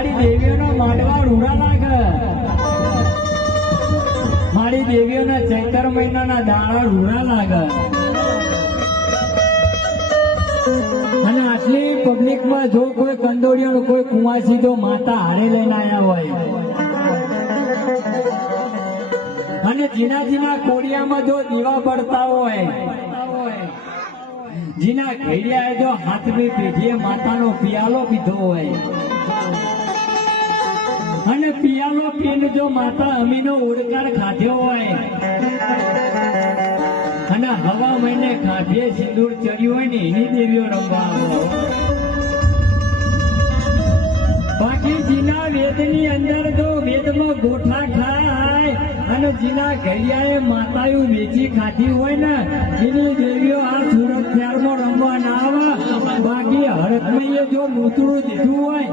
મારી દેવીઓના માંડવા રૂડા લાગે, મારી દેવીઓના ચૈતર મહિનાના દાણા રૂડા લાગે. અને આટલી પબ્લિકમાં જો કોઈ કંદોડિયાનો કોઈ કુંવાસી જો માતા હારે લઈને આવ્યા હોય અને જીના જીના કોડિયામાં જો દીવા પડતા હોય, જીના ઘડિયાએ જો હાથની પેઢીએ માતાનો પિયાલો પીધો હોય અને પિયાલો પીને જો માતા અમીનો ઓડકાર ખાધ્યો હોય અને હવા મહિને કાંઠે સિંદૂર ચડ્યું હોય ને એની દેવીઓ રમવા આવો. બાકી જીના વેદની અંદર જો વેદમાં ગોઠા ખાય અને જીના ઘડિયાએ માતાયું વેચી ખાધી હોય ને એની દેવીઓ આ સુરત શહેરમાં રમવા ના આવે. બાકી હરતમઈએ જો મૂતળું દીધું હોય